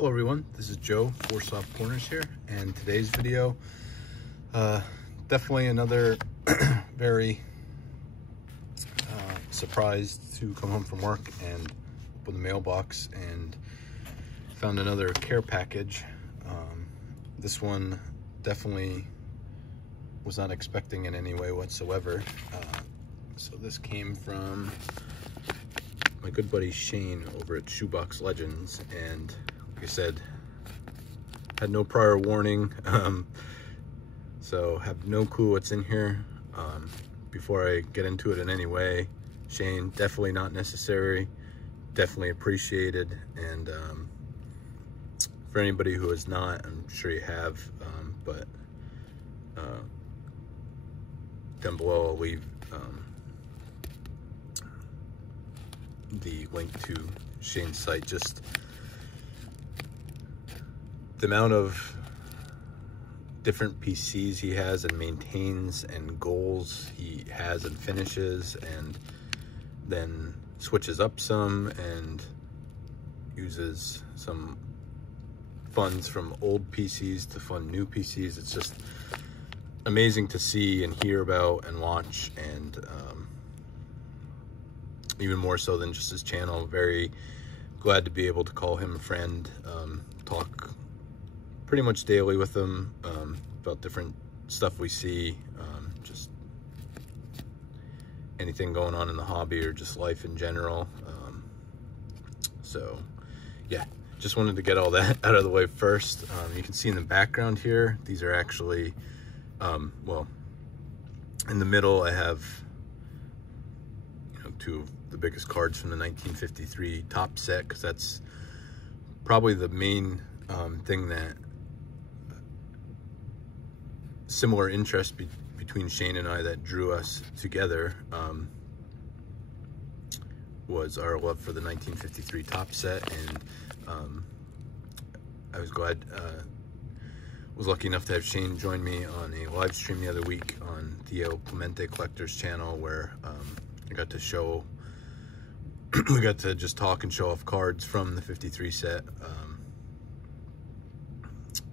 Hello everyone, this is Joe, Four Soft Corners here, and today's video, definitely another very surprised to come home from work and open the mailbox and found another care package. This one definitely was not expecting in any way whatsoever. So this came from my good buddy Shane over at Shoebox Legends, and like I said, had no prior warning, so have no clue what's in here. Before I get into it in any way, Shane, definitely not necessary, definitely appreciated, and for anybody who is not, I'm sure you have, but down below I'll leave the link to Shane's site. Just the amount of different PCs he has and maintains, and goals he has and finishes, and then switches up some and uses some funds from old PCs to fund new PCs. It's just amazing to see and hear about and watch, and even more so than just his channel. Very glad to be able to call him a friend, talk pretty much daily with him about different stuff we see, just anything going on in the hobby or just life in general. So yeah, just wanted to get all that out of the way first. You can see in the background here, these are actually, well, in the middle I have, two of the biggest cards from the 1953 top set, because that's probably the main thing that similar interest between Shane and I that drew us together, was our love for the 1953 top set. And I was glad, was lucky enough to have Shane join me on a live stream the other week on Theo Clemente Collector's channel, where I got to show, we got to just talk and show off cards from the 53 set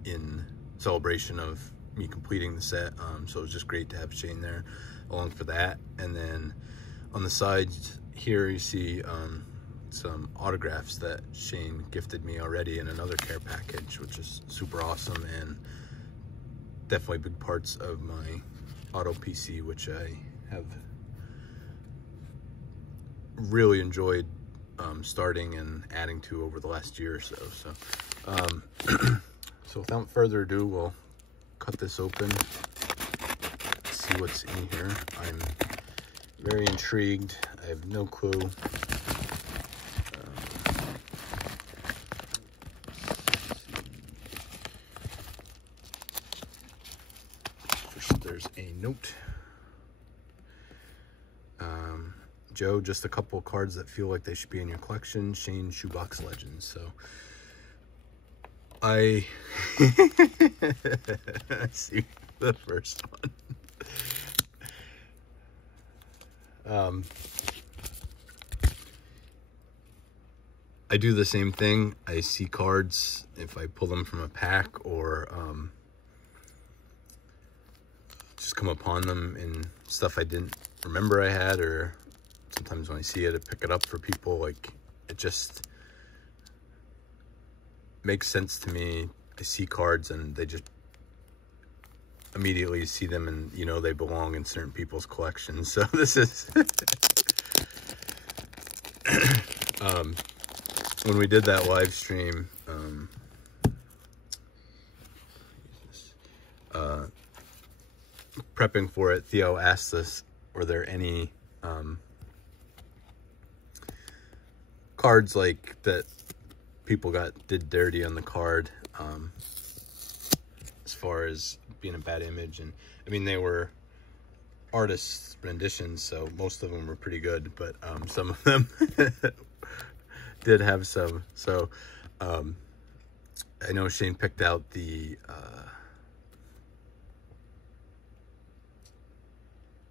in celebration of me completing the set. So it was just great to have Shane there along for that. And then on the sides here, you see some autographs that Shane gifted me already in another care package, which is super awesome, and definitely big parts of my auto PC, which I have really enjoyed starting and adding to over the last year or so. So without further ado, we'll cut this open, see what's in here. I'm very intrigued. I have no clue. First, there's a note. Joe, just a couple cards that feel like they should be in your collection. Shane, Shoebox Legends. So I see the first one. I do the same thing. I see cards, if I pull them from a pack or just come upon them in stuff I didn't remember I had, or sometimes when I see it, I pick it up for people. Like, it just makes sense to me. I see cards and they just immediately see them, and they belong in certain people's collections. So this is when we did that live stream, prepping for it, Theo asked us, were there any cards like that people did dirty on the card, as far as being a bad image. And I mean, they were artists' renditions, so most of them were pretty good, but some of them did have some. So I know Shane picked out the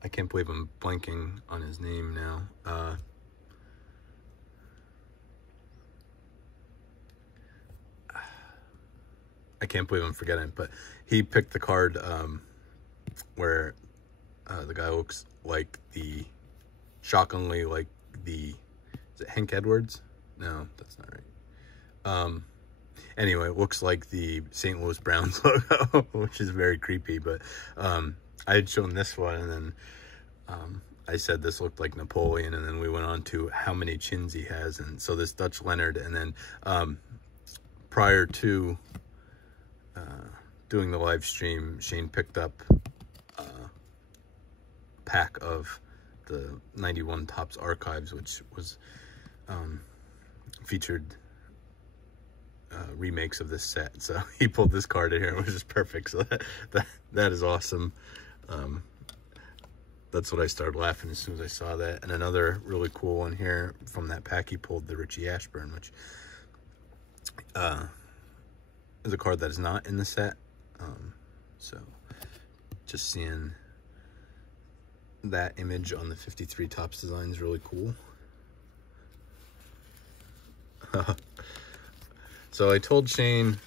I can't believe I'm blanking on his name now. I can't believe I'm forgetting, but he picked the card where the guy looks like shockingly like is it Hank Edwards? No, that's not right. Anyway, it looks like the St. Louis Browns logo, which is very creepy, but I had shown this one, and then I said this looked like Napoleon, and then we went on to how many chins he has, and so this Dutch Leonard, and then prior to doing the live stream, Shane picked up a pack of the 91 Topps Archives, which was featured remakes of this set. So he pulled this card in here, which is perfect. So that is awesome. That's what I started laughing as soon as I saw that. And another really cool one here from that pack, he pulled the Richie Ashburn, which is a card that is not in the set. So just seeing that image on the 53 Topps design is really cool. So I told Shane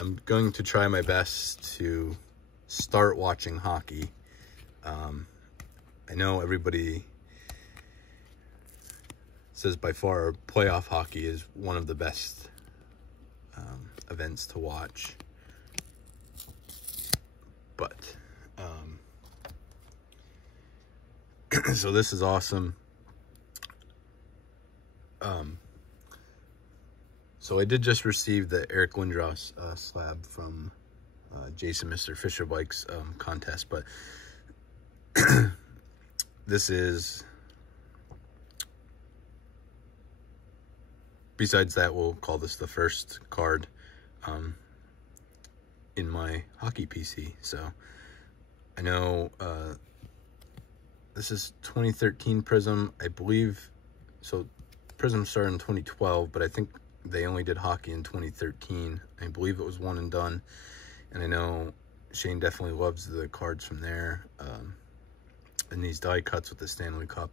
I'm going to try my best to start watching hockey. I know everybody says by far playoff hockey is one of the best events to watch, but so this is awesome. So I did just receive the Eric Lindros slab from Jason Mr. Fisher Bikes contest, but this is, besides that, we'll call this the first card in my hockey PC. So I know this is 2013 Prism, I believe. So Prism started in 2012, but I think they only did hockey in 2013. I believe it was one and done. And I know Shane definitely loves the cards from there. And these die cuts with the Stanley Cup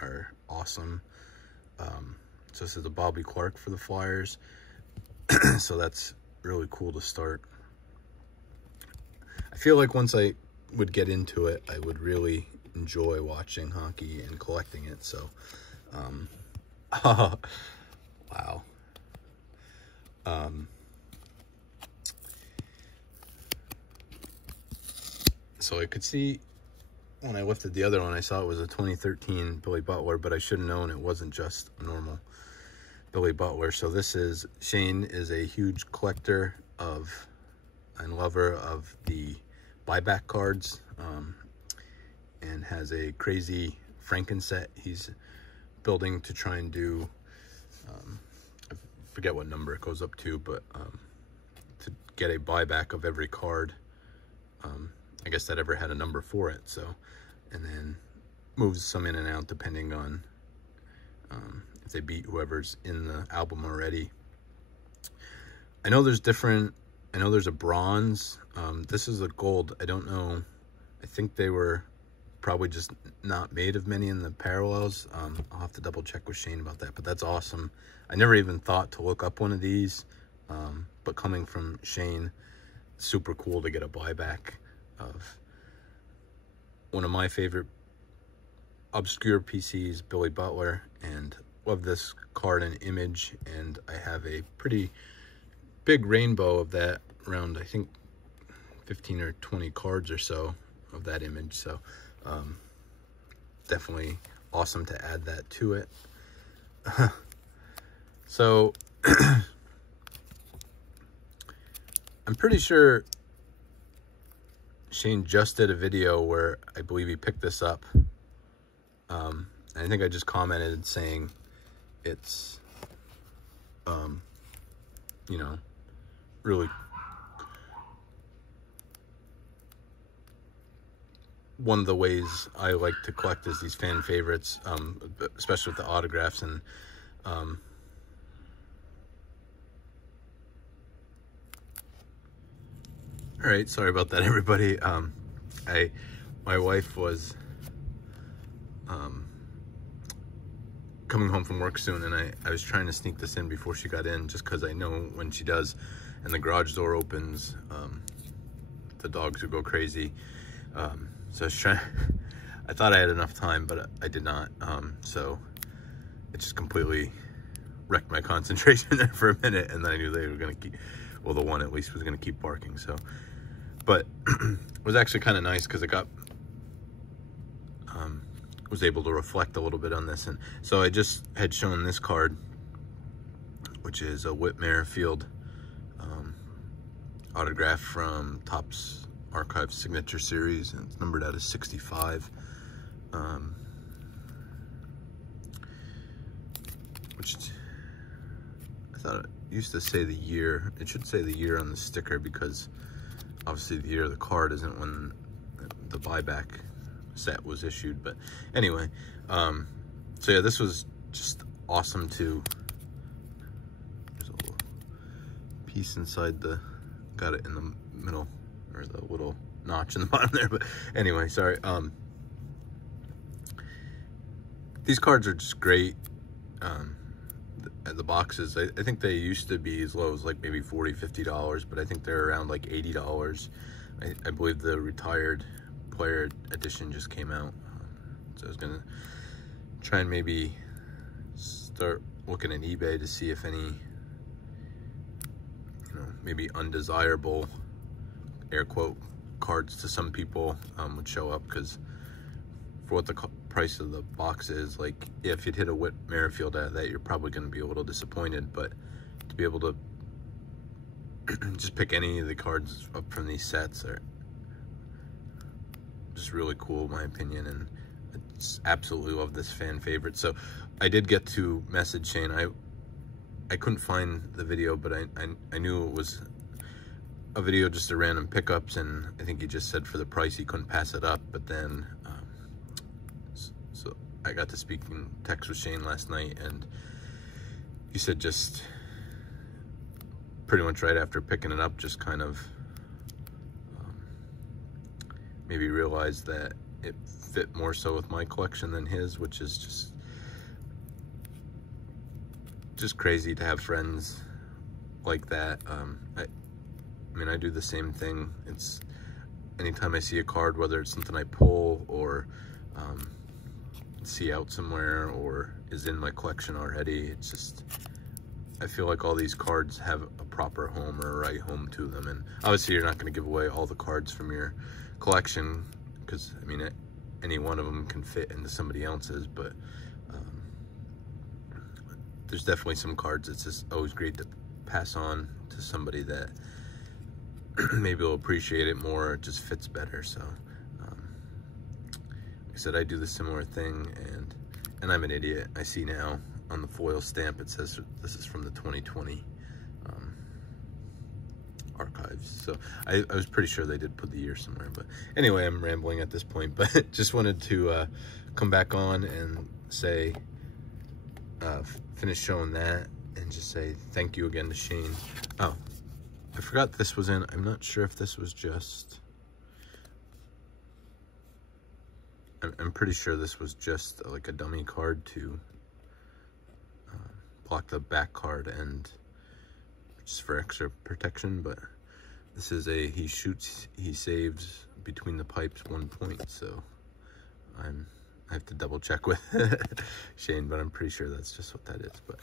are awesome. So this is a Bobby Clark for the Flyers. So that's really cool to start. I feel like once I would get into it, I would really enjoy watching hockey and collecting it. So, wow. So I could see when I lifted the other one, I saw it was a 2013 Billy Butler, but I should have known it wasn't just a normal Billy Butler. So this is, Shane is a huge collector of and lover of the buyback cards, and has a crazy Franken set he's building to try and do, I forget what number it goes up to, but to get a buyback of every card, I guess that ever had a number for it. So, and then moves some in and out depending on if they beat whoever's in the album already. I know there's different, I know there's a bronze. This is a gold. I don't know. I think they were probably just not made of many in the parallels. I'll have to double check with Shane about that, but that's awesome. I never even thought to look up one of these, but coming from Shane, super cool to get a buyback of one of my favorite obscure PCs, Billy Butler, and love this card and image. And I have a pretty big rainbow of that, around I think 15 or 20 cards or so of that image. So definitely awesome to add that to it. So I'm pretty sure Shane just did a video where I believe he picked this up. I think I just commented saying it's, you know, really one of the ways I like to collect is these fan favorites, especially with the autographs. And all right, sorry about that, everybody. My wife was coming home from work soon, and I was trying to sneak this in before she got in, just because I know when she does and the garage door opens, the dogs would go crazy. So I was trying, I thought I had enough time, but I did not. So it just completely wrecked my concentration there for a minute, and then I knew they were gonna keep, well, the one at least was gonna keep barking. So, but it was actually kind of nice because it got, was able to reflect a little bit on this. And so I just had shown this card, which is a Whit Merrifield autograph from Topps Archives Signature Series, and it's numbered out of 65. Which I thought it used to say the year. It should say the year on the sticker, because obviously the year of the card isn't when the buyback set was issued. But anyway, so yeah, this was just awesome too. There's a little piece inside the, got it in the middle, or the little notch in the bottom there. But anyway, sorry. These cards are just great. The boxes, I think they used to be as low as like maybe $40, $50, but I think they're around like $80. I believe the retired player edition just came out. So I was gonna try and maybe start looking at eBay to see if any, you know, maybe undesirable, air quote, cards to some people would show up, because for what the price of the box is, like, if you'd hit a Whit Merrifield out of that, you're probably going to be a little disappointed. But to be able to just pick any of the cards up from these sets are just really cool, in my opinion, and I absolutely love this fan favorite. So I did get to message Shane. I couldn't find the video, but I knew it was a video just of random pickups, and I think he just said for the price he couldn't pass it up. But then so I got to speak in text with Shane last night, and he said just pretty much right after picking it up, just kind of maybe realized that it fit more so with my collection than his, which is just crazy to have friends like that. I mean, I do the same thing. It's anytime I see a card, whether it's something I pull or see out somewhere or is in my collection already, it's just, I feel like all these cards have a proper home or a right home to them. And obviously you're not going to give away all the cards from your collection, because I mean, any one of them can fit into somebody else's, but there's definitely some cards it's just always great to pass on to somebody that maybe will appreciate it more, or it just fits better. So like I said, I do the similar thing, and I'm an idiot. I see now on the foil stamp it says this is from the 2020 archives. So I was pretty sure they did put the year somewhere. But anyway, I'm rambling at this point, but just wanted to come back on and say, finish showing that, and just say thank you again to Shane. Oh, I forgot this was in, I'm not sure if this was just, I'm pretty sure this was just like a dummy card to block the back card and just for extra protection. But this is a, he shoots, he saves between the pipes 1 point. So I have to double check with Shane, but I'm pretty sure that's just what that is. But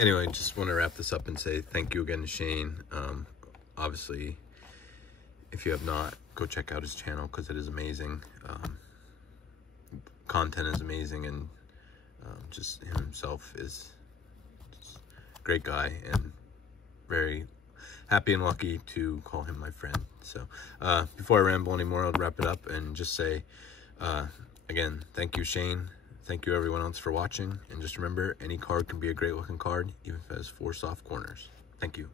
anyway, just want to wrap this up and say thank you again to Shane. Obviously, if you have not, go check out his channel, because it is amazing. Content is amazing, and just himself is just a great guy, and very happy and lucky to call him my friend. So before I ramble anymore, I'll wrap it up and just say, again, thank you, Shane. Thank you, everyone else, for watching. And just remember, any card can be a great looking card, even if it has 4 soft corners. Thank you.